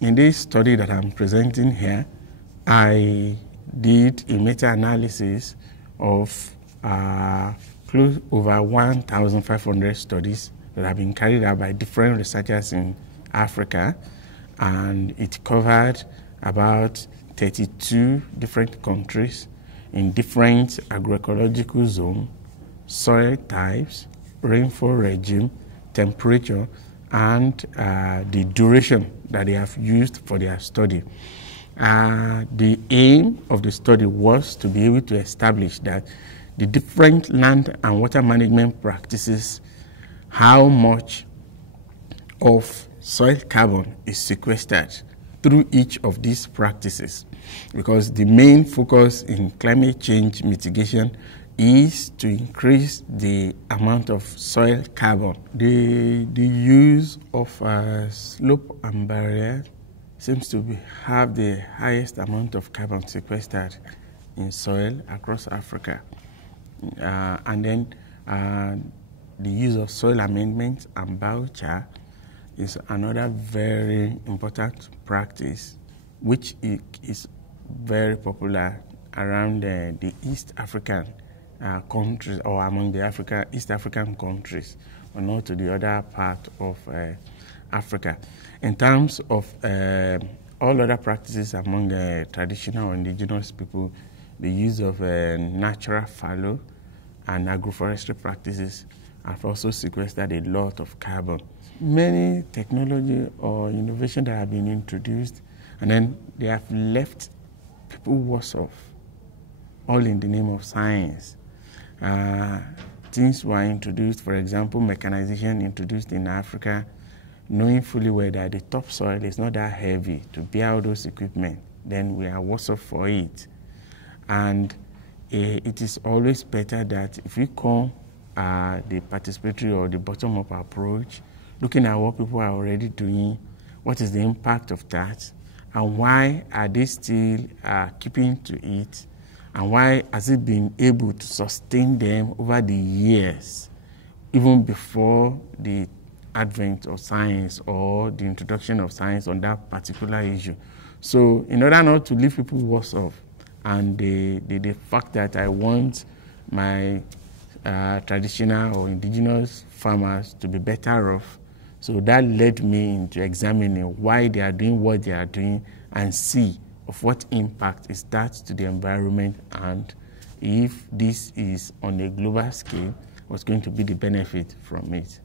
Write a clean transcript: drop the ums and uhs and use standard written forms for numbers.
In this study that I'm presenting here, I did a meta-analysis of close over 1,500 studies that have been carried out by different researchers in Africa, and it covered about 32 different countries in different agroecological zones, soil types, rainfall regime, temperature, and the duration that they have used for their study. The aim of the study was to be able to establish that the different land and water management practices, how much of soil carbon is sequestered through each of these practices, because the main focus in climate change mitigation is to increase the amount of soil carbon. The use of slope and barrier seems to have the highest amount of carbon sequestered in soil across Africa. And then the use of soil amendment and biochar is another very important practice, which is very popular around the East African countries, or among the East African countries, or not to the other part of Africa. In terms of all other practices among the traditional or indigenous people, the use of natural fallow and agroforestry practices have also sequestered a lot of carbon. Many technology or innovation that have been introduced, and then they have left people worse off, all in the name of science. Things were introduced, for example, mechanization introduced in Africa, knowing fully well that the topsoil is not that heavy to bear all those equipment, then we are worse off for it. And it is always better that if we come the participatory or the bottom-up approach, looking at what people are already doing, what is the impact of that, and why are they still keeping to it, and why has it been able to sustain them over the years, even before the advent of science or the introduction of science on that particular issue. So in order not to leave people worse off, and the fact that I want my traditional or indigenous farmers to be better off, so that led me into examining why they are doing what they are doing and see of what impact is that to the environment, and if this is on a global scale, what's going to be the benefit from it.